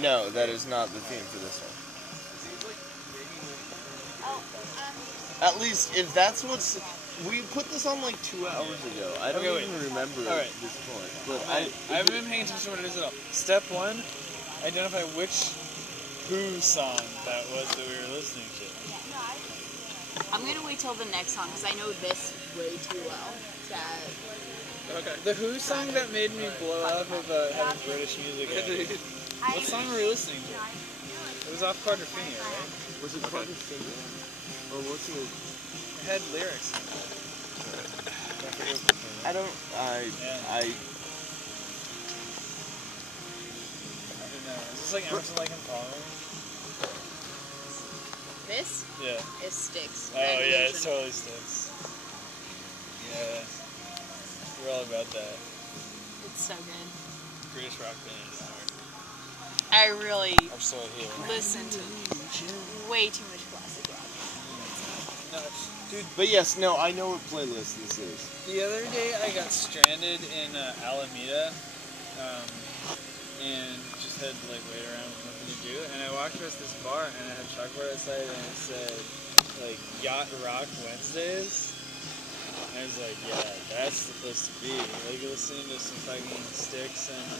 No, that is not the theme for this one. At least, if that's what's... We put this on like 2 hours ago. I don't even remember at this point. But I haven't been paying attention to what it is at all. Step 1, identify which Who song that was that we were listening to. I'm going to wait till the next song because I know this way too well. Okay. The Who song that made me blow up of having British music. What song were we listening to? It was off Quadrophenia, right? Was it Quadrophenia? Or what's it? It had lyrics. I don't. I don't know. Is this like Emerson, Lake and Palmer? This? Yeah. Is Styx. Oh yeah, it's totally Styx. Yeah. We're all about that. It's so good. Greatest rock band in the world. I really I'm so here. listen to way too much classic rock. No, dude. But yes, no, I know what playlist this is. The other day I got stranded in Alameda, and just had to like wait around with nothing to do. And I walked past this bar and I had a chalkboard outside and it said like Yacht Rock Wednesdays. And I was like, yeah, that's the place to be. Like listening to some fucking Styx and